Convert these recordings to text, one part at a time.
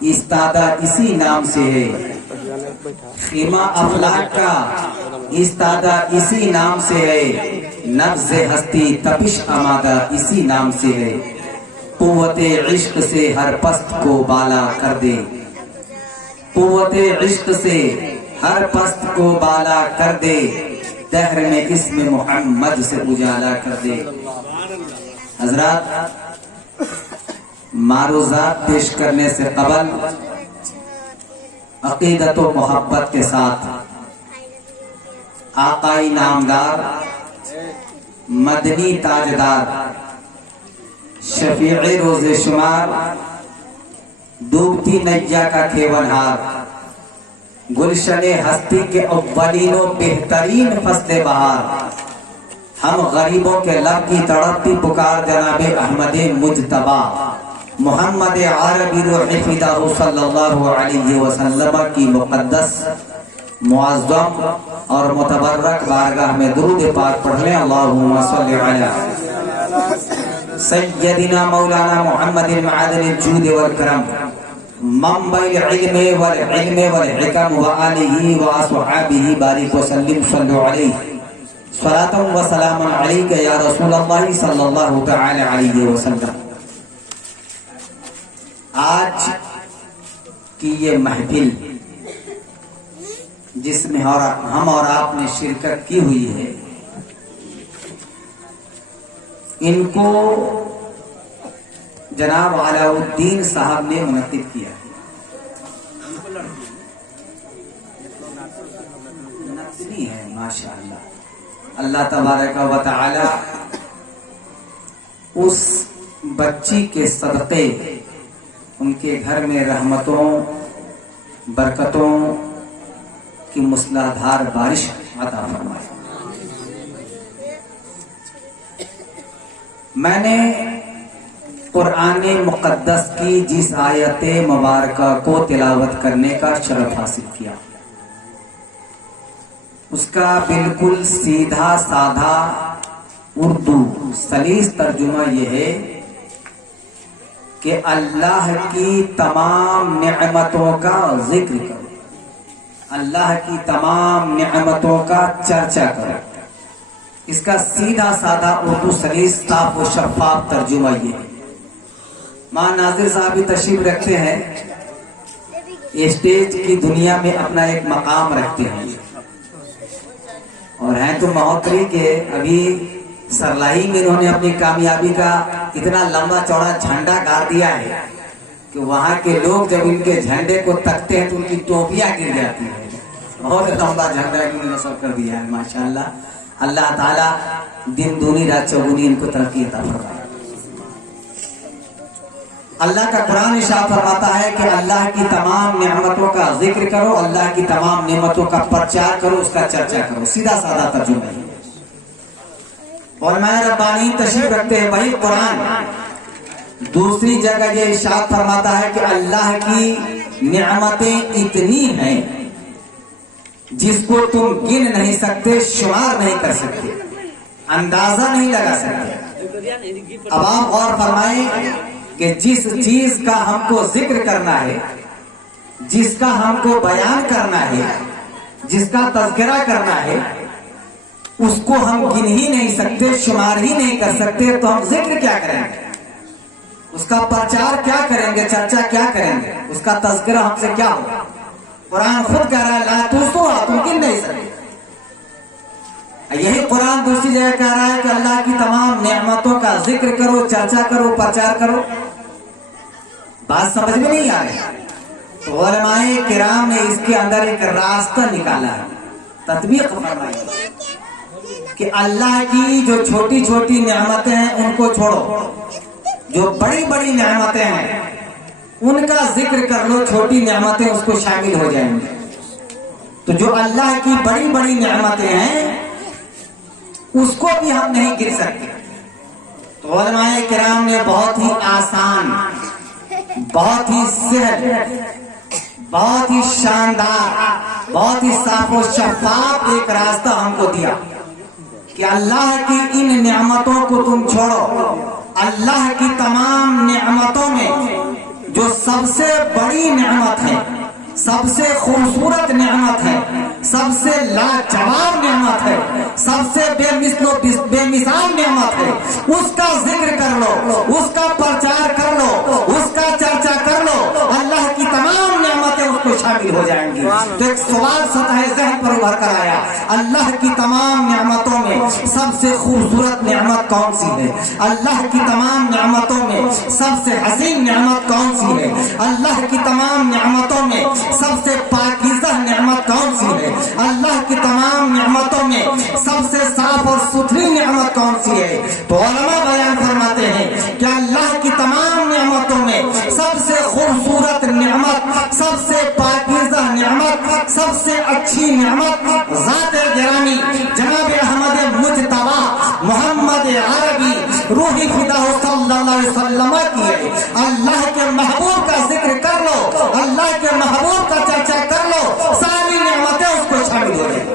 ایستادہ اسی نام سے ہے، خیمہ افلاک کا ایستادہ اسی نام سے ہے، نبض ہستی تپش آمادہ اسی نام سے ہے، قوت عشق سے ہر پست کو بالا کر دے، قوت عشق سے ہر پست کو بالا کر دے، دہر میں اسم محمد سے اجالا کر دے۔ حضرات، معروضات پیش کرنے سے قبل عقیدت و محبت کے ساتھ آقائی نامدار، مدنی تاجدار، شفیع روز شمار، ڈوبتی نیا کا کھیونہار، گلشن ہستی کے اولین و بہترین فصل بہار، ہم غریبوں کے لب کی تڑپتی پکار جناب احمد مجتبی محمد عربی روح فدا صلی اللہ علیہ وسلم کی مقدس، معظم اور متبرک بارگاہ میں درود پاک پڑھ لیں۔ اللہم صلی علی سیدنا مولانا محمد معدن الجود والکرم، منبع العلم والحکم وآلہ وصحابہ بارک وسلم، صلی علیہ صلاۃ و سلام علیک یا رسول اللہ صلی اللہ تعالی علیہ وسلم۔ آج کی یہ محفل جس میں ہم اور آپ نے شرکت کی ہوئی ہے، ان کو جناب علاء الدین صاحب نے منعقد کیا۔ نقدی ہے ماشاءاللہ۔ اللہ تبارک و تعالی اس بچی کے صدقے ان کے گھر میں رحمتوں برکتوں کی موسلا دھار بارش عطا فرمائے۔ میں نے قرآن مقدس کی جس آیت مبارکہ کو تلاوت کرنے کا شرف حاصل کیا، اس کا بالکل سیدھا سادھا اردو سلیس ترجمہ یہ ہے کہ اللہ کی تمام نعمتوں کا ذکر کرو، اللہ کی تمام نعمتوں کا چرچا کرو۔ اس کا سیدھا سادہ اردو سلیس صاف و شفاف ترجمہ یہ ہے۔ ماں ناظر صاحب بھی تشریف رکھتے ہیں، اسٹیج کی دنیا میں اپنا ایک مقام رکھتے ہیں، اور ہیں تو مہوتری کے ابھی سرلاہی میں انہوں نے اپنی کامیابی کا اتنا لمبا چوڑا جھنڈا گاڑ دیا ہے کہ وہاں کے لوگ جب ان کے جھنڈے کو تکتے ہیں تو ان کی ٹوپیاں گر جاتی ہیں۔ بہت لمبا جھنڈا انہوں نے نصب کر دیا ہے ماشاءاللہ۔ اللہ تعالیٰ دن دونی رات چوگنی ان کو ترقی عطا فرمائے۔ اللہ کا قرآن ارشاد فرماتا ہے کہ اللہ کی تمام نعمتوں کا ذکر کرو، اللہ کی تمام نعمتوں کا پرچار کرو، اس کا چرچا کرو۔ سیدھا سادہ ترجمہ ہے۔ علماء ربانی تشریف رکھتے ہیں وہی قرآن دوسری جگہ یہ ارشاد فرماتا ہے کہ اللہ کی نعمتیں اتنی ہیں جس کو تم گن نہیں سکتے، شمار نہیں کر سکتے، اندازہ نہیں لگا سکتے۔ اب آپ غور فرمائیں کہ جس چیز کا ہم کو ذکر کرنا ہے، جس کا ہم کو بیان کرنا ہے، جس کا تذکرہ کرنا ہے، اس کو ہم گن ہی نہیں سکتے، شمار ہی نہیں کر سکتے، تو ہم ذکر کیا کریں گے؟ اس کا پرچار کیا کریں گے؟ چرچا کیا کریں گے؟ اس کا تذکرہ ہم سے کیا ہوگا؟ قرآن خود کہہ رہا ہے لا تحصوها، تم گن نہیں سکتے۔ یہی قرآن دوسری جگہ کہہ رہا ہے کہ اللہ کی تمام نعمتوں کا ذکر کرو، چرچا کرو، پرچار کرو۔ بات سمجھ میں نہیں آ رہی؟ تو علماء کرام نے اس کے اندر ایک راستہ نکالا ہے، تطبیق فرمائی کہ اللہ کی جو چھوٹی چھوٹی نعمتیں ہیں ان کو چھوڑو، جو بڑی بڑی نعمتیں ہیں ان کا ذکر کر لو، چھوٹی نعمتیں اس کو شامل ہو جائیں گے۔ تو جو اللہ کی بڑی بڑی نعمتیں ہیں اس کو بھی ہم نہیں گر سکتے۔ تو علماء کرام نے بہت ہی آسان، بہت ہی سہل، بہت ہی شاندار، بہت ہی صاف و شفاف ایک راستہ ہم کو دیا کہ اللہ کی ان نعمتوں کو تم چھوڑو، اللہ کی تمام نعمتوں میں جو سب سے بڑی نعمت ہے، سب سے خوبصورت نعمت ہے، سب سے لاجواب نعمت ہے، سب سے بے مثل و بے مثال نعمت ہے، اس کا ذکر کر لو، اس کا پرچار کر لو، اس کا چرچا کر لو، اللہ کی تمام نعمتیں اس کو شامل ہو جائیں گی۔ تو ایک سوال سطح ذہن پر ابھر کر آیا، اللہ کی تمام نعمتوں میں سب سے خوبصورت نعمت کون سی ہے؟ اللہ کی تمام نعمتوں میں سب سے حسین نعمت کون سی ہے؟ اللہ کی تمام نعمتوں میں سب سے پاکیزہ نعمت کون سی ہے؟ اللہ کی تمام نعمتوں میں سب سے صاف اور ستھری نعمت کون سی ہے؟ تو علماء بیان فرماتے ہیں کہ اللہ کی تمام نعمتوں میں سب سے خوبصورت نعمت، سب سے پاکیزہ نعمت، سب سے اچھی نعمت ذات گرامی جناب احمد مجتبی محمد عربی روحی فدا صلی اللہ علیہ وسلم کی ہے۔ اللہ کے محبوب کا ذکر کر لو، اللہ کے محبوب کا چرچا کر لو، ساری نعمتیں اس کو شامل ہو جائیں۔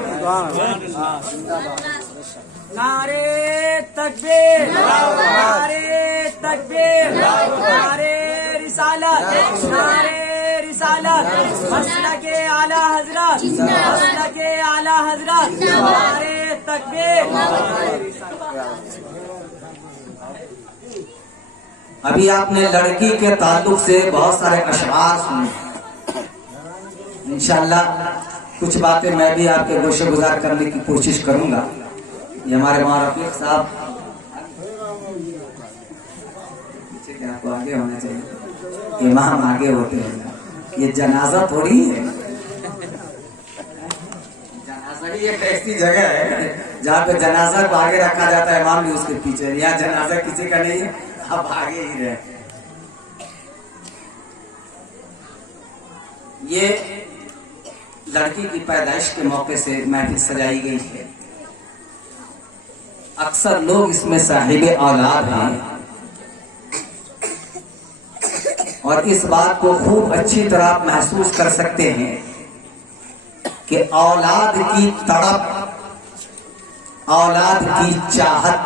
نعرے تکبیر، نعرے تکبیر، نعرے رسالت، نعرے رسالت، مسلک اعلی حضرت، مسلک اعلی حضرت، نعرے تکبیر۔ ابھی آپ نے لڑکی کے تعلق سے بہت سارے اشعار سنے، انشاءاللہ کچھ باتیں میں بھی آپ کے گوشے گزار کرنے کی کوشش کروں گا۔ یہ ہمارے وہاں رفیق صاحب پیچھے کیا آپ کو آگے ہونا چاہیے، امام آگے ہوتے ہیں، یہ جنازہ تھوڑی ہے، جنازہ ہی ایک ایسی جگہ ہے جہاں پہ جنازہ کو آگے رکھا جاتا ہے، امام بھی اس کے پیچھے، یہاں جنازہ کسی کا نہیں ہے، اب آگے ہی رہے۔ یہ لڑکی کی پیدائش کے موقع سے محفل سجائی گئی ہے، اکثر لوگ اس میں صاحب اولاد ہیں اور اس بات کو خوب اچھی طرح محسوس کر سکتے ہیں کہ اولاد کی تڑپ، اولاد کی چاہت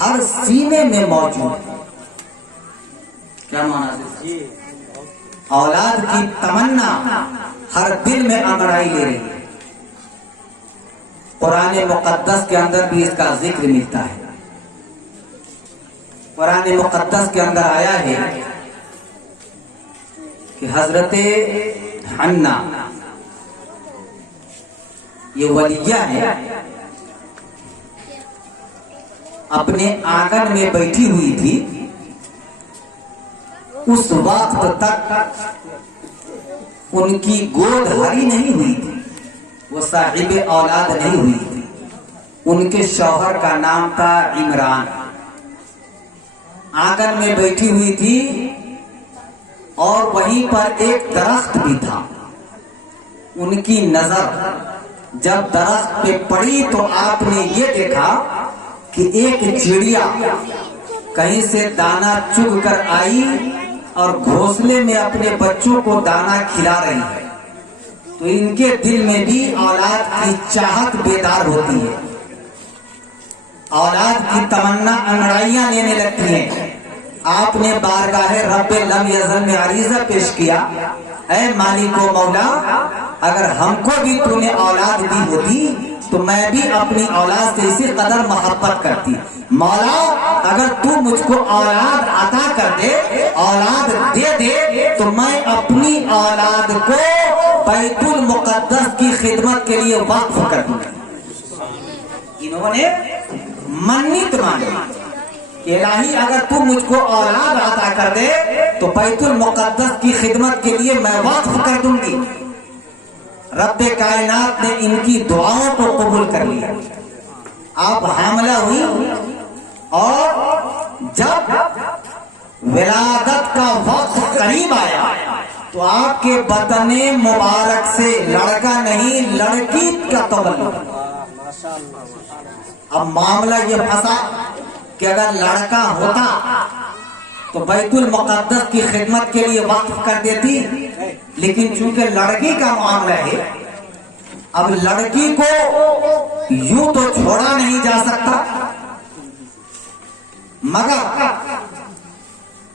ہر سینے میں موجود ہے۔ کیا معنی ہے؟ اولاد کی تمنا ہر دل میں انگڑائی لے رہی ہے۔ قرآن مقدس کے اندر بھی اس کا ذکر ملتا ہے۔ قرآن مقدس کے اندر آیا ہے کہ حضرت حنا یہ ولیہ ہے، اپنے آنگن میں بیٹھی ہوئی تھی، اس وقت تک ان کی گود ہری نہیں ہوئی تھی، وہ صاحب اولاد نہیں ہوئی تھی۔ ان کے شوہر کا نام تھا عمران، آنگن میں بیٹھی ہوئی تھی اور وہیں پر ایک درخت بھی تھا۔ ان کی نظر جب درخت پہ پڑی تو آپ نے یہ دیکھا کہ ایک چڑیا کہیں سے دانا چگ کر آئی اور گھونسلے میں اپنے بچوں کو دانا کھلا رہی ہے، تو ان کے دل میں بھی اولاد کی چاہت بیدار ہوتی ہے، اولاد کی تمنا انگڑائیاں لینے لگتی ہیں۔ آپ نے بارگاہ رب لم یزل میں عریضہ پیش کیا، اے مالک و مولا، اگر ہم کو بھی تو نے اولاد دی ہوتی تو میں بھی اپنی اولاد سے اسی قدر محبت کرتی۔ مولا اگر تو مجھ کو اولاد عطا کر دے، اولاد دے دے، تو میں اپنی اولاد کو بیت المقدس کی خدمت کے لیے وقف کر دوں۔ انہوں نے منت مانی کہ الہی اگر تو مجھ کو اولاد عطا کر دے تو بیت المقدس کی خدمت کے لیے میں وقف کر دوں گی۔ رب کائنات نے ان کی دعاؤں کو قبول کر لیا، آپ حاملہ ہوئی اور جب ولادت کا وقت قریب آیا تو آپ کے بطن مبارک سے لڑکا نہیں لڑکی کا تولد۔ اب معاملہ یہ پھنسا کہ اگر لڑکا ہوتا تو بیت المقدس کی خدمت کے لیے وقف کر دیتی، لیکن چونکہ لڑکی کا معاملہ ہے، اب لڑکی کو یوں تو چھوڑا نہیں جا سکتا، مگر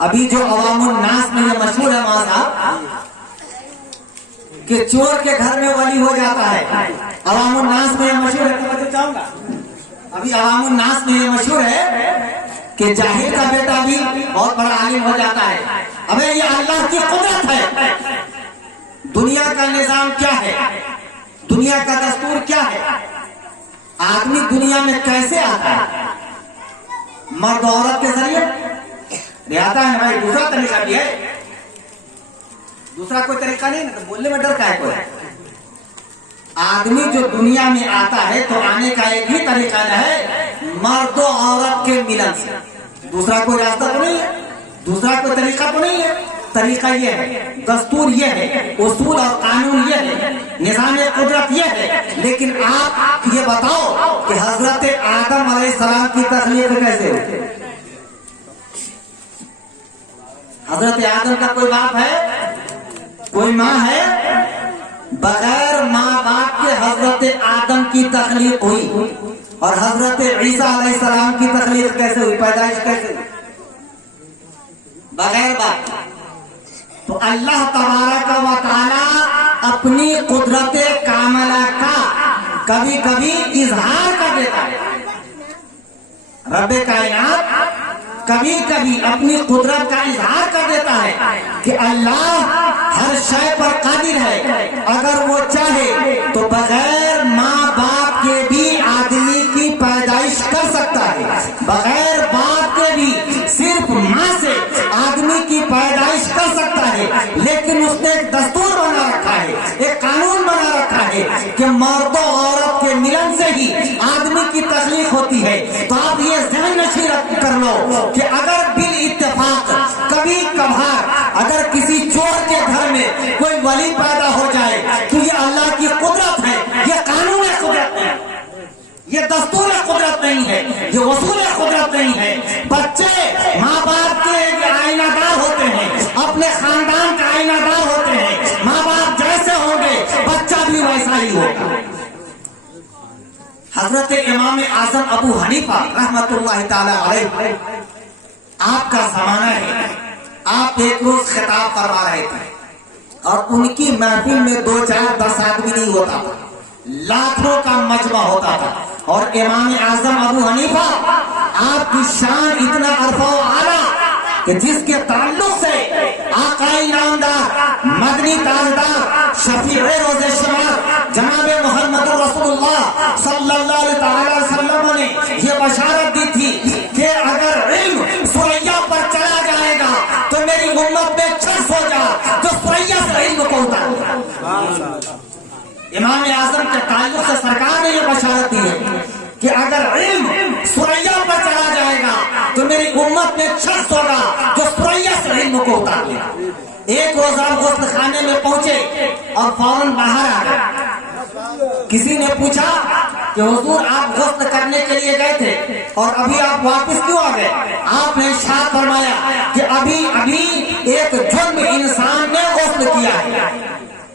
ابھی جو عوام الناس میں یہ مشہور ہے ماضا کہ چور کے گھر میں ولی ہو جاتا ہے. عوام الناس میں یہ مشہور ہے. ابھی عوام الناس میں یہ مشہور ہے کہ جاہل کا بیٹا بھی بہت بڑا عالم ہو جاتا ہے. اب یہ اللہ کی قدرت ہے. دنیا کا نظام کیا ہے, دنیا کا دستور کیا ہے, آدمی دنیا میں کیسے آتا ہے؟ مرد عورت کے ذریعے آتا ہے بھائی. دوسرا طریقہ بھی ہے, دوسرا کوئی طریقہ نہیں. بولنے میں ڈر کا ہے کوئی. آدمی جو دنیا میں آتا ہے تو آنے کا ایک ہی طریقہ ہے, مرد و عورت کے ملن سے. دوسرا کوئی راستہ تو نہیں ہے, دوسرا کوئی طریقہ تو نہیں ہے. طریقہ یہ ہے, دستور یہ ہے, اصول اور قانون یہ ہے, نظام قدرت یہ ہے. لیکن آپ یہ بتاؤ کہ حضرت آدم علیہ السلام کی تخلیق کیسے ہوئی؟ حضرت آدم کا کوئی باپ ہے, کوئی ماں ہے؟ بغیر ماں باپ کے حضرت آدم کی تخلیق ہوئی. اور حضرت عیسیٰ علیہ السلام کی تخلیق کیسے ہوئی, پیدائش کیسے ہوئی؟ بغیر باپ. تو اللہ تبارک و تعالی اپنی قدرت کاملہ کا کبھی کبھی اظہار کر دیتا ہے. رب کائنات کبھی کبھی اپنی قدرت کا اظہار کر دیتا ہے کہ اللہ ہر شے پر قادر ہے. اگر وہ چاہے تو بغیر ماں باپ کے بھی آدمی کی پیدائش کر سکتا ہے. بغیر باپ کے بھی صرف ماں سے آدمی کی پیدائش کر سکتا ہے. لیکن اس نے ایک دستور بنا رکھا ہے, ایک قانون بنا رکھا ہے کہ مرد و عورت کے ملن سے ہی آدمی کی تخلیق ہوتی ہے. تو آپ یہ ذہن نشین کر لو کہ اگر بال اتفاق کبھی کبھار اگر کسی چور کے گھر میں کوئی ولی پیدا ہو جائے تو یہ اللہ کی قدرت ہے, یہ قانون قدرت ہے, یہ دستور قدرت نہیں ہے, یہ اصول قدرت نہیں ہے. بچے ماں باپ کے آئینہ دار ہوتے ہیں, اپنے خاندان کا آئینہ دار ہوتے ہیں. ماں باپ جیسے ہوں گے بچہ بھی ویسا ہی ہوگا. حضرت امام اعظم ابو حنیفہ رحمت اللہ تعالی علیہ, آپ کا زمانہ ہے, آپ ایک روز خطاب فرما رہے تھے اور ان کی محفل میں 2-4-10 آدمی نہیں ہوتا تھا, لاکھوں کا مجمع ہوتا تھا. اور امام اعظم ابو حنیفہ آپ کی شان اتنا عرفہ و اعلیٰ کہ جس کے تعلق سے آقا نامدار مدنی تاجدار شفیع روز شمار جناب محمد رسول اللہ صلی اللہ علیہ وسلم نے یہ بشارت دی تھی کہ اگر علم سریا پر چلا جائے گا تو میری امت میں چرس ہو جا جو سریا سے علم کو اتار. امام اعظم کے تعلق سے سرکار نے یہ بشارت دی ہے کہ اگر علم سریا پر چلا جائے گا تو میری امت میں شخص ہوگا جو سریا سے علم کو اتار لے. ایک روز آپ غسل خانے میں پہنچے اور فوراً باہر آ گئے. کسی نے پوچھا کہ حضور آپ غسل کرنے کے لیے گئے تھے اور ابھی آپ واپس کیوں آ گئے؟ آپ نے ارشاد فرمایا کہ ابھی ایک جرم انسان نے غسل کیا ہے,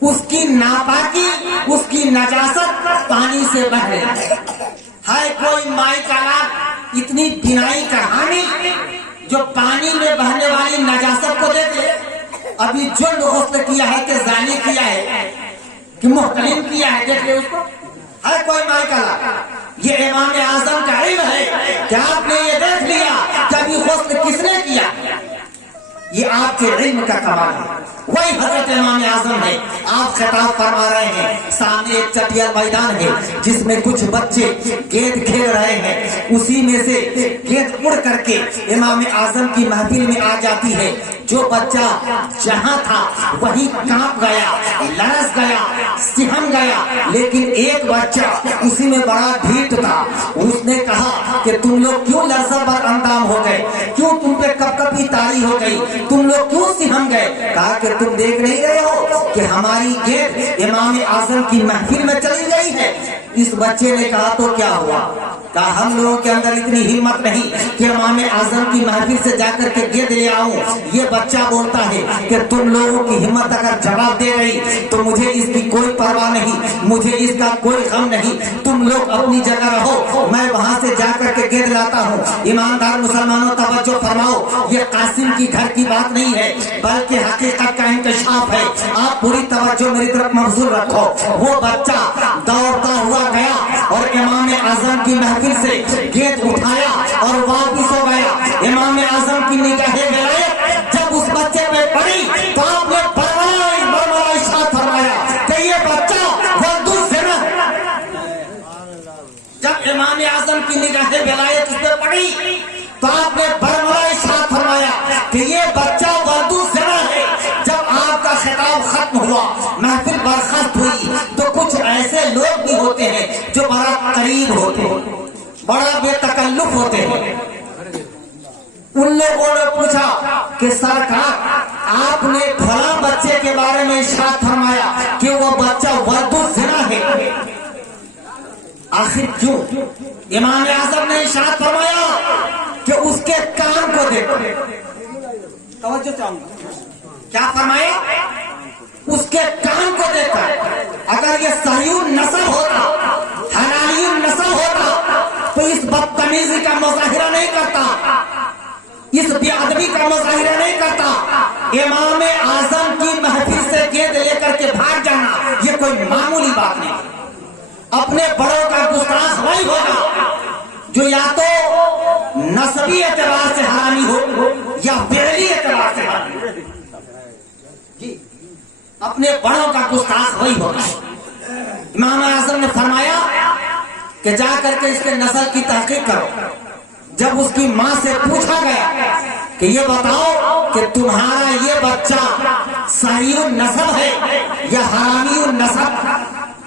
اس کی ناپاکی, اس کی نجاست پانی سے بہ رہی ہے. کوئی مائی کا لاب اتنی بینائی کا حامی جو پانی میں بہنے والی نجاست کو دیکھے. ابھی جرم غسل کیا ہے کہ زانی کیا ہے کہ محتلم کیا ہے, دیکھ لے اس کو. کوئی مائی کا لاب. یہ امام اعظم کا علم ہے کہ آپ نے یہ دیکھ لیا کہ ابھی غسل کس نے کیا. یہ آپ کے علم کا کمال ہے. وہی حضرت امام اعظم ہے. آپ خطاب فرما رہے ہیں, سامنے ایک چٹیا میدان ہے جس میں کچھ بچے گیند کھیل رہے ہیں. اسی میں سے گیند اڑ کر کے امام اعظم کی محفل میں آ جاتی ہے. جو بچہ جہاں تھا وہی کانپ گیا, لرز گیا, سہم گیا. لیکن ایک بچہ اسی میں بڑا ڈھیٹ تھا. اس نے کہا کہ تم لوگ کیوں لرزہ بر اندام ہو گئے, کیوں تم پہ کپ کپی تاری ہو گئی, تم لوگ کیوں سہم گئے؟ کہا کہ تم دیکھ نہیں رہے ہو کہ ہماری گیند امام اعظم کی محفل میں چلی گئی ہے. اس بچے نے کہا تو کیا ہوا, کہا ہم لوگوں کے اندر اتنی ہمت نہیں کہ امام اعظم کی محفل سے جا کر کے گیند لے آؤں. یہ بچہ بولتا ہے کہ تم لوگوں کی ہمت اگر جواب دے گئی تو مجھے اس کی کوئی پرواہ نہیں, مجھے اس کا کوئی غم نہیں, تم لوگ اپنی جگہ رہو, میں وہاں سے جا کر کے گیند لاتا ہوں. ایماندار مسلمانوں توجہ فرماؤ, یہ قاسم کی گھر کی بات نہیں ہے بلکہ حقیقت کا انکشاف ہے. آپ پوری توجہ میری طرف مبذول رکھو. وہ بچہ دوڑتا ہوا گیا اور امام اعظم کی محفل سے گیند اٹھایا اور واپس ہو گیا. امام اعظم کی نگاہ ولایت جب اس بچے پہ پڑی تو آپ نے بڑا ارشاد فرمایا کہ یہ بچہ ولد الزنا. جب امام اعظم کی نگاہ ولایت اس پہ پڑی تو آپ نے بڑا ارشاد فرمایا کہ یہ بچہ ولد الزنا ہے. جب آپ کا خطاب ختم ہوا, محفل برخاست ہوئی, تو کچھ ایسے لوگ بھی ہوتے ہیں جو بڑا قریب ہوتے ہیں, بڑا بے تکلف ہوتے ہیں. ان لوگوں نے پوچھا کہ سرکار آپ نے فلاں بچے کے بارے میں ارشاد فرمایا کہ وہ بچہ ولد الزنا ہے, آخر کیوں؟ امام اعظم نے ارشاد فرمایا کہ اس کے کام کو دیکھو. توجہ چاہوں گا, کیا فرمایا؟ اس کے کام کو دیکھا. اگر یہ صحیح نسل ہوتا, حلالی نسل ہوتا, تو اس بدتمیزی کا مظاہرہ نہیں کرتا, اس بے ادبی کا مظاہرہ نہیں کرتا. امام اعظم کی محفل سے گیند لے کر کے بھاگ جانا یہ کوئی معمولی بات نہیں. اپنے بڑوں کا گستاخ وہی ہوگا جو یا تو نسبی اعتبار سے حرامی ہو یا فعلی اعتبار سے حرامی ہو. اپنے بڑوں کا گستاخ وہی ہوگا. امام اعظم نے فرمایا کہ جا کر کے اس کے نسل کی تحقیق کرو. جب اس کی ماں سے پوچھا گیا کہ یہ بتاؤ کہ تمہارا یہ بچہ صحیح النسب ہے یا حرامی النسب,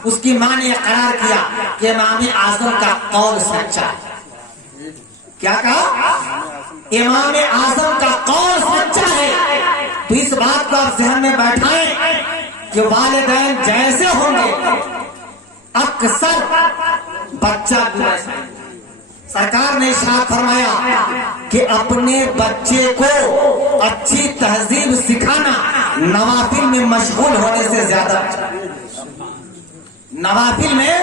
اس کی ماں نے اقرار کیا کہ امام اعظم کا قول سچا ہے. کیا کہا؟ امام اعظم کا قول سچا ہے. تو اس بات کو آپ ذہن میں بیٹھائیں کہ والدین جیسے ہوں گے اکثر بچہ بھی ویسا. سرکار نے ارشاد فرمایا کہ اپنے بچے کو اچھی تہذیب سکھانا نوافل میں مشغول ہونے سے زیادہ, نوافل میں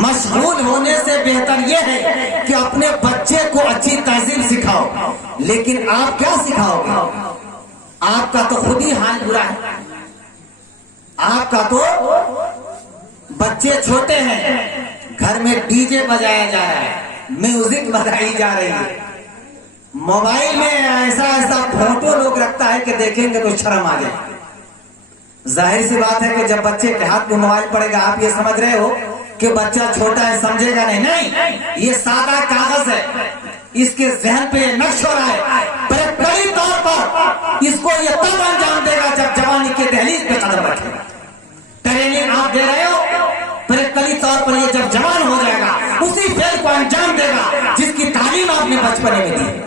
مشغول ہونے سے بہتر یہ ہے کہ اپنے بچے کو اچھی تہذیب سکھاؤ. لیکن آپ کیا سکھاؤ گے؟ آپ کا تو خود ہی حال برا ہے. آپ کا تو بچے چھوٹے ہیں, گھر میں ڈی جے بجایا جا رہا ہے, میوزک بجائی جا رہی ہے, موبائل میں ایسا فوٹو لوگ رکھتا ہے کہ دیکھیں گے تو شرم آ جائے. ظاہر سی بات ہے کہ جب بچے کے ہاتھ میں موبائل پڑے گا آپ یہ سمجھ رہے ہو کہ بچہ چھوٹا ہے سمجھے گا نہیں. نہیں, یہ سادہ کاغذ ہے, اس کے ذہن پہ نقش ہو رہا ہے. پریکٹیکلی طور پر اس کو یہ تب انجام دے گا جب جوانی کے دہلیز پہ قدم رکھے گا. ٹریننگ آپ دے رہے ہو, پریکٹیکلی طور پر یہ جب جوان ہو جائے گا اسی فعل کو انجام دے گا جس کی تعلیم آپ نے بچپنے میں دی.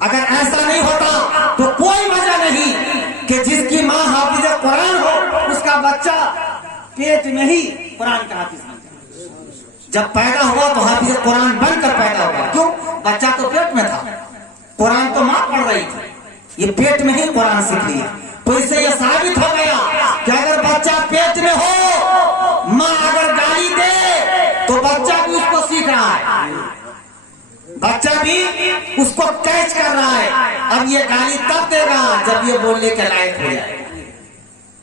اگر ایسا نہیں ہوتا تو کوئی وجہ نہیں کہ جس کی ماں حافظ قرآن ہو اس کا بچہ پیٹ میں ہی قرآن کا حافظ بن جائے. جب پیدا ہوا تو حافظ قرآن بن کر پیدا ہوا. کیوں؟ بچہ تو پیٹ میں تھا, قرآن تو ماں پڑھ رہی تھی, یہ پیٹ میں ہی قرآن سیکھ لیا. تو اس سے یہ ثابت ہو گیا کہ اگر بچہ پیٹ میں ہو, ماں اگر گالی دے تو بچہ بھی اس کو سیکھ رہا ہے, بچہ بھی اس کو کیچ کر رہا ہے. اب یہ گالی تب دے گا جب یہ بولنے کے لائق ہو جائے.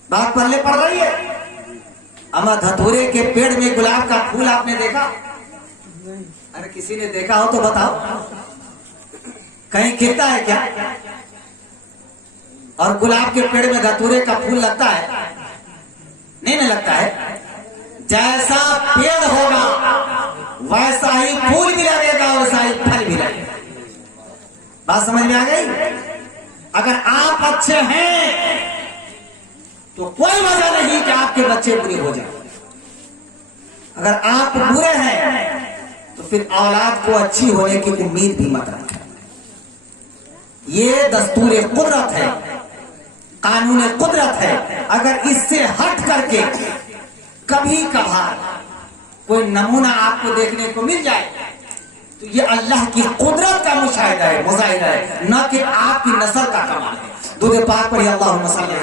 بات پلے پڑ رہی ہے. اما دھتورے کے پیڑ میں گلاب کا پھول آپ نے دیکھا؟ اگر کسی نے دیکھا ہو تو بتاؤ, کہیں کھلتا ہے کیا؟ اور گلاب کے پیڑ میں دھتورے کا پھول لگتا ہے؟ نہیں لگتا ہے. جیسا پیڑ ہوگا ویسا ہی پھول بھی لگے گا, ویسا ہی پھل بھی لگے گا. بات سمجھ میں آ گئی؟ اگر آپ اچھے ہیں تو کوئی وجہ نہیں کہ آپ کے بچے برے ہو جائیں. اگر آپ برے ہیں تو پھر اولاد کو اچھی ہونے کی امید بھی مت رکھیں. یہ دستور قدرت ہے, قانون قدرت ہے. اگر اس سے ہٹ کر کے کبھی کبھار کوئی نمونہ آپ کو دیکھنے کو مل جائے تو یہ اللہ کی قدرت کا مشاہدہ ہے، مظاہرہ ہے، نہ کہ آپ کی نسل کا کمال ہے۔ درود پاک پڑھی اللہم صلی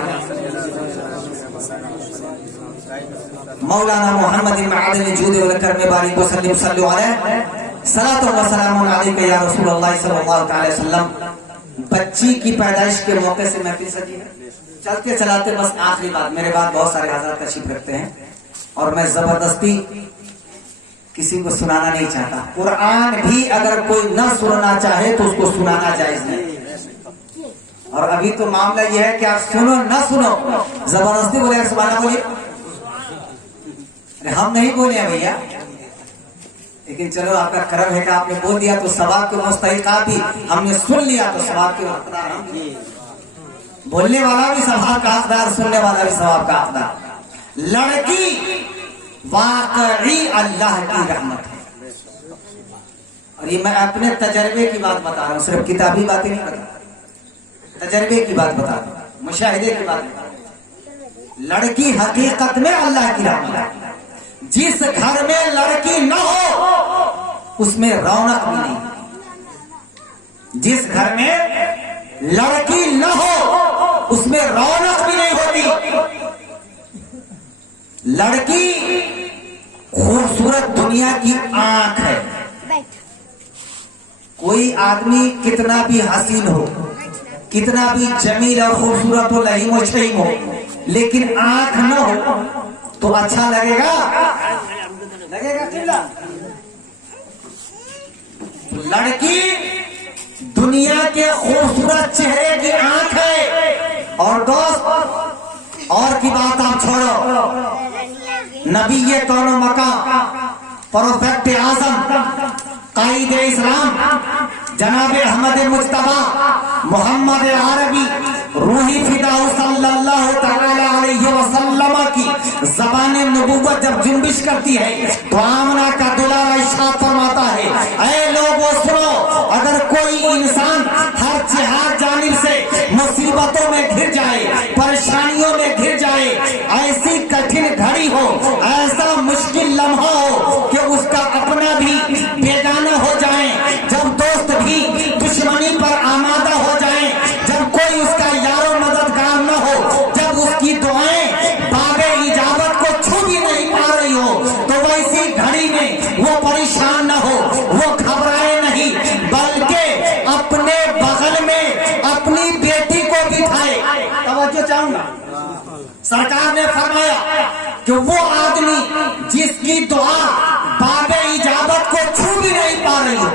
مولانا محمد معدن جود والکرم بارک وسلم صلو علیہ صلاۃ و سلام علیک یا رسول اللہ صلی اللہ تعالی وسلم۔ بچی کی پیدائش کے موقع سے محفل سجی ہے، چلتے چلاتے بس آخری بات، میرے بعد بہت سارے حضرات تشریف رکھتے ہیں اور میں زبردستی کسی کو سنانا نہیں چاہتا۔ قرآن بھی اگر کوئی نہ سننا چاہے تو اس کو سنانا جائز نہیں، اور ابھی تو معاملہ یہ ہے کہ آپ سنو نہ سنو، زبردستی بولے سبحان اللہ بولیے، ہم نہیں بولے ہیں بھیا، لیکن چلو آپ کا کرم ہے کہ آپ نے بول دیا تو ثواب کے مستحق آپ بھی، ہم نے سن لیا تو ثواب کے حقدار ہم بھی، بولنے والا بھی ثواب کا حقدار، سننے والا بھی ثواب کا حقدار۔ لڑکی واقعی اللہ کی رحمت ہے، اور یہ میں اپنے تجربے کی بات بتا رہا ہوں، صرف کتابی باتیں نہیں بتا رہا، تجربے کی بات بتا رہا ہوں، مشاہدے کی بات بتا رہا ہوں۔ لڑکی حقیقت میں اللہ کی رحمت ہے۔ جس گھر میں لڑکی نہ ہو اس میں رونق بھی نہیں، جس گھر میں لڑکی نہ ہو اس میں رونق بھی نہیں ہوتی۔ لڑکی خوبصورت دنیا کی آنکھ ہے، کوئی آدمی کتنا بھی حسین ہو، کتنا بھی جمیل اور خوبصورت ہو، لہیم و شہیم ہو، لیکن آنکھ نہ ہو تو اچھا لگے گا، لگے گا قبلہ؟ لڑکی دنیا کے خوبصورت چہرے کی آنکھ ہے، اور دوست اور کی بات آپ چھوڑو، نبی کون و مکان، پروفیٹ اعظم، قائد اسلام جناب احمد مجتبی محمد عربی روحی فدا صلی اللہ تعالی علیہ وسلم کی زبان نبوت جب جنبش کرتی ہے تو آمنہ کا دلارا ارشاد فرماتا ہے، اے لوگوں سنو، اگر کوئی انسان ہر جہاد جانب سے مصیبتوں میں گھر جائے، پریشانیوں میں گھر جائے، ایسی کٹھن گھڑی ہو، ایسا مشکل لمحہ ہو کہ اس کا اپنا بھی بیگانہ ہو جائیں، جب دوست بھی دشمنی پر آمادہ ہو جائیں، جب کوئی اس کا یار و مددگار نہ ہو، جب اس کی دعائیں باب اجابت کو چھو بھی نہیں پا رہی ہو، تو ویسی گھڑی میں وہ پریشان نہ ہو، وہ گھبرائے نہیں، بلکہ اپنے بغل میں اپنی بیٹی کو بٹھائے۔ توجہ چاہوں گا، سرکار نے فرمایا کہ وہ آدمی جس کی دعا باب اجابت کو چھو بھی نہیں پا رہی ہو،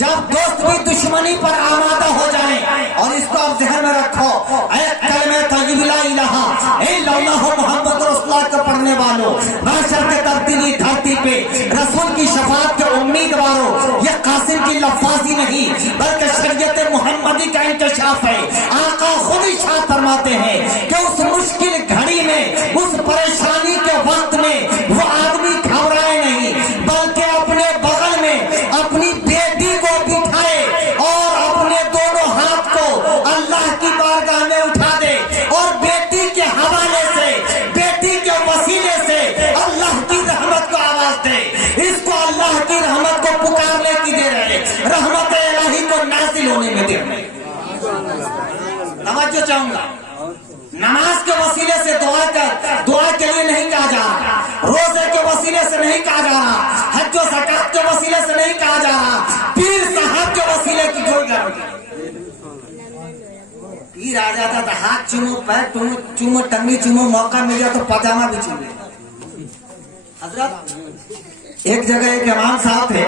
جب دوست بھی دشمنی پر آمادہ ہو جائیں، اور اس کو آپ ذہن میں رکھو، اے کلمہ طیب لا الہ الا اللہ محمد رسول اللہ کو پڑھنے والوں، محشر کے تبدیلی دھرتی پہ رسول کی شفاعت کے امیدواروں، یہ قاسم کی لفاظی نہیں بلکہ شریعت محمدی کا انکشاف ہے۔ آقا خود ارشاد فرماتے ہیں کہ اس مشکل گھڑی میں، اس پریشانی کے وقت میں وہ آدمی گھبرائے نہیں، بلکہ اپنے بغل میں اپنی بیٹی کو بٹھائے اور اپنے دونوں ہاتھ کو اللہ کی بارگاہ میں اٹھا دے، اور بیٹی کے حوالے سے، بیٹی کے وسیلے سے اللہ کی رحمت کو آواز دے۔ اس کو اللہ کی رحمت کو پکارنے کی دے رہے، رحمت الہی کو نازل ہونے میں دے رہے۔ توجہ چاہوں گا، نماز کے وسیلے سے دعا کے لیے نہیں کہا جا رہا، روزے کے وسیلے سے نہیں کہا جا رہا، حج و زکات کے وسیلے سے نہیں کہا جا رہا، پیر صاحب کے وسیلے کی کوئی ضرورت نہیں۔ پیر آ جاتا تھا، ہاتھ چومو، پیر چومو، ٹنگی چومو، موقع مل گیا تو پاجامہ بھی چوم لے۔ حضرت ایک جگہ ایک امام صاحب تھے،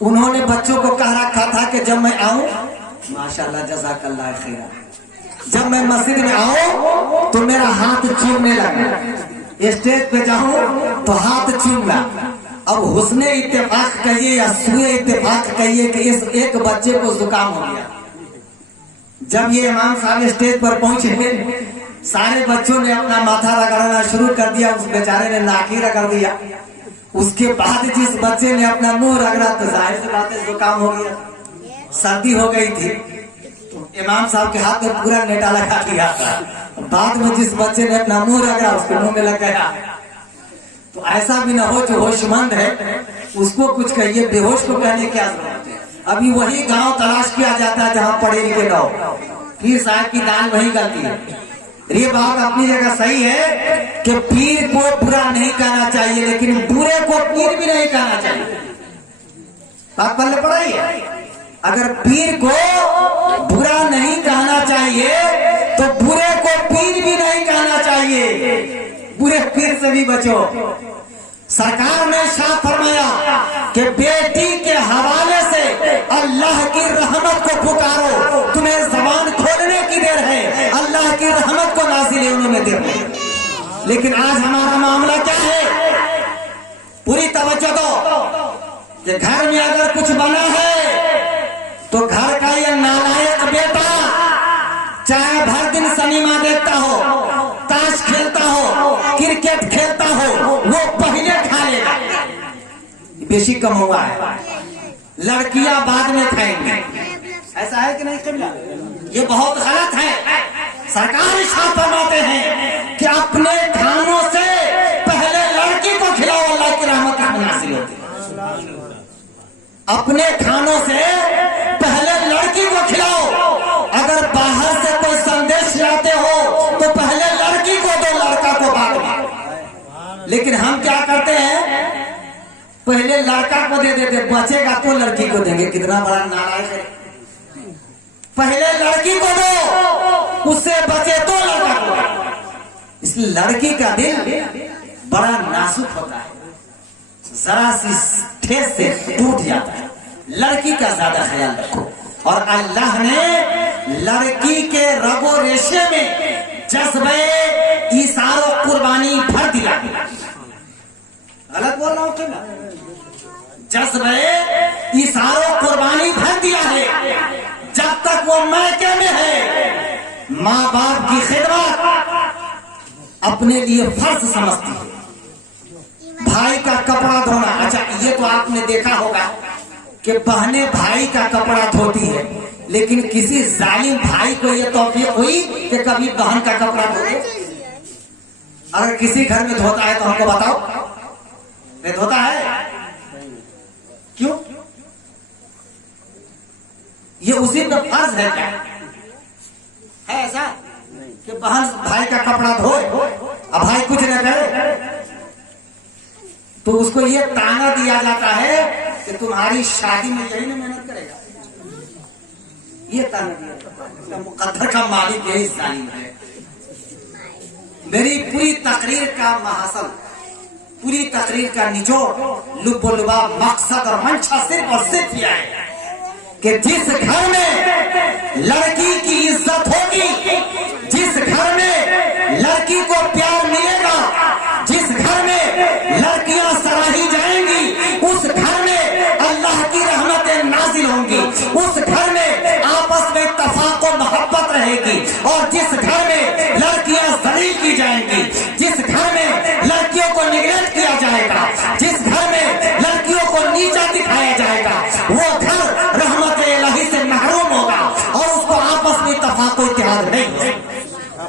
انہوں نے بچوں کو کہہ رکھا تھا کہ جب میں آؤں، ماشاءاللہ جزاک اللہ خیر، جب میں مسجد میں آؤں تو میرا ہاتھ چومنے لگا، اسٹیج پہ جاؤں تو ہاتھ چومنا۔ اب حسن اتفاق کہیے یا سوء اتفاق کہیے کہ اس ایک بچے کو زکام ہو گیا۔ جب یہ امام صاحب اسٹیج پر پہنچے، سارے بچوں نے اپنا ماتھا رگڑنا شروع کر دیا، اس بیچارے نے ناک رگڑ دیا۔ اس کے بعد جس بچے نے اپنا منہ رگڑا تو ظاہر سی بات ہے زکام ہو گیا، سردی ہو گئی تھی، امام صاحب کے ہاتھ میں پورا نیٹا لگا دیا۔ بعد میں جس بچے نے اپنا منہ رگڑا اس کے منہ میں لگ گیا۔ تو ایسا بھی نہ ہو جو ہوشمند ہے اس کو کچھ کہیے، بے ہوش کو کہنے کی ضرورت ہے۔ ابھی وہی گاؤں تلاش کیا جاتا ہے جہاں پڑھے لکھے نہ ہو، پیر صاحب کی دال وہی گلتی ہے۔ یہ بات اپنی جگہ صحیح ہے کہ پیر کو برا نہیں کہنا چاہیے، لیکن برے کو پیر بھی نہیں کہنا چاہیے۔ بات پہلے پڑھائی ہے، اگر پیر کو برا نہیں کہنا چاہیے تو برے کو پیر بھی نہیں کہنا چاہیے، برے پیر سے بھی بچو۔ سرکار نے ارشاد فرمایا کہ بیٹی کے حوالے سے اللہ کی رحمت کو پکارو، تمہیں زبان کھولنے کی دیر ہے، اللہ کی رحمت کو نازل ہونے میں دیر ہے۔ لیکن آج ہمارا معاملہ کیا ہے؟ پوری توجہ دو کہ گھر میں اگر کچھ بنا ہے تو گھر کا یہ نالائق بیٹا چاہے بھر دن سنیما دیکھتا ہو، تاش کھیلتا ہو، کرکٹ کھیلتا ہو، وہ پہلے کھا لے گا۔ بیشی کم ہوا ہے، لڑکیاں بعد میں کھائیں گے، ایسا ہے کہ نہیں قبلہ؟ یہ بہت غلط ہے۔ سرکار ارشاد فرماتے ہیں کہ اپنے کھانوں سے پہلے لڑکی کو کھلاؤ، اللہ کی رحمت نازل ہوتی ہے۔ اپنے کھانوں سے پہلے لڑکی کو کھلاؤ، اگر باہر سے کوئی سندیش لاتے ہو تو پہلے لڑکی کو دو، لڑکا کو بعد میں۔ لیکن ہم کیا کرتے ہیں؟ پہلے لڑکا کو دے دیتے، بچے گا تو لڑکی کو دیں گے۔ کتنا بڑا نالائق ہے! پہلے لڑکی کو دو، اس سے بچے تو لڑکا کو دو۔ اس لڑکی کا دل بڑا نازک ہوتا ہے، ذرا سی ٹھیس سے ٹوٹ جاتا ہے۔ لڑکی کا زیادہ خیال رکھو۔ اور اللہ نے لڑکی کے رگ و ریشے میں جذبہ ایثار و قربانی بھر دیا۔ غلط بول رہا ہوں کیا؟ جذبہ ایثار و قربانی بھر دیا ہے۔ جب تک وہ میکے میں ہے، ماں باپ کی خدمت اپنے لیے فرض سمجھتی ہے۔ بھائی کا کپڑا دھونا، اچھا یہ تو آپ نے دیکھا ہوگا کہ بہنیں بھائی کا کپڑا دھوتی ہے، لیکن کسی ظالم بھائی کو یہ توفیق ہوئی کہ کبھی بہن کا کپڑا دھوئے؟ اگر کسی گھر میں دھوتا ہے تو ہم کو بتاؤ، یہ دھوتا ہے کیوں؟ یہ اسی پہ فرض ہے کیا؟ ہے ایسا کہ بہن بھائی کا کپڑا دھوئے، اب بھائی کچھ نہ کرے تو اس کو یہ تانا دیا جاتا ہے کہ تمہاری شادی میں یہی نہ محنت کرے گا۔ یہ تانا دیا جاتا ہے، مقدر کا مالک یہی ظالم ہے۔ میری پوری تقریر کا محاصل، پوری تقریر کا نچوڑ، لب و لباب، مقصد اور منشا صرف اور صرف یہ ہے کہ جس گھر میں لڑکی کی عزت ہوگی، جس گھر میں لڑکی کو پیار ملے گا، جس گھر میں لڑکیاں سراہی جائیں گی، اس گھر میں اللہ کی رحمتیں نازل ہوں گی، اس گھر میں آپس میں اتفاق و محبت رہے گی، اور جس گھر میں لڑکیاں ذلیل کی جائیں گی، جس گھر میں لڑکیوں کو نگلیکٹ کیا جائے گا، جس گھر میں لڑکیوں کو نیچا دکھایا جائے گا، وہ گھر رحمت الہی سے محروم ہوگا اور اس کو آپس میں اتفاق و اتحاد نہیں ہوگا۔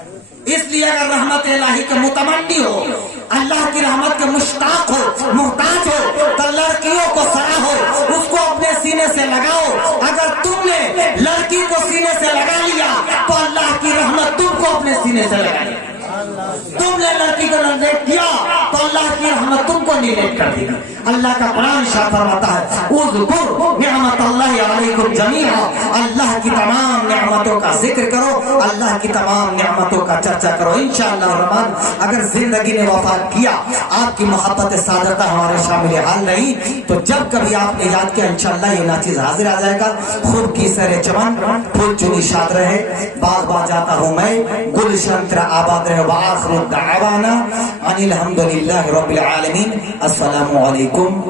اس لیے اگر رحمت الہی کے متمنی ہو، اللہ کی رحمت کے مشتاق ہو، محتاج ہو، تو لڑکیوں کو سراہو، اس کو اپنے سینے سے لگاؤ۔ اگر تم نے لڑکی کو سینے سے لگا لیا تو اللہ کی رحمت تم کو اپنے سینے سے لگائے۔ تم نے لڑکی کو نیگلیکٹ کیا تو اللہ کی رحمت تم کو نیگلیکٹ کر دے گی۔ اللہ کا قرآن ارشاد فرماتا ہے اذکر نعمت اللہ علیکم جمیعا، اللہ کی تمام نعمتوں کا ذکر کرو، اللہ کی تمام نعمتوں کا چرچا کرو۔ انشاءاللہ الرحمن اگر زندگی نے وفات کیا، آپ کی محبت سعادتہ ہمارے شامل حال رہی، تو جب کبھی آپ نے یاد کیا انشاءاللہ یہ ناچیز حاضر آ جائے گا۔ خوب کی سر چمن پھول چنی شاد رہے، باغ باغ جاتا ہوں میں، گلشن تیرا آباد رہے، وآخر دعوانا ان الحمدللہ رب العالمین۔ السلام علیکم۔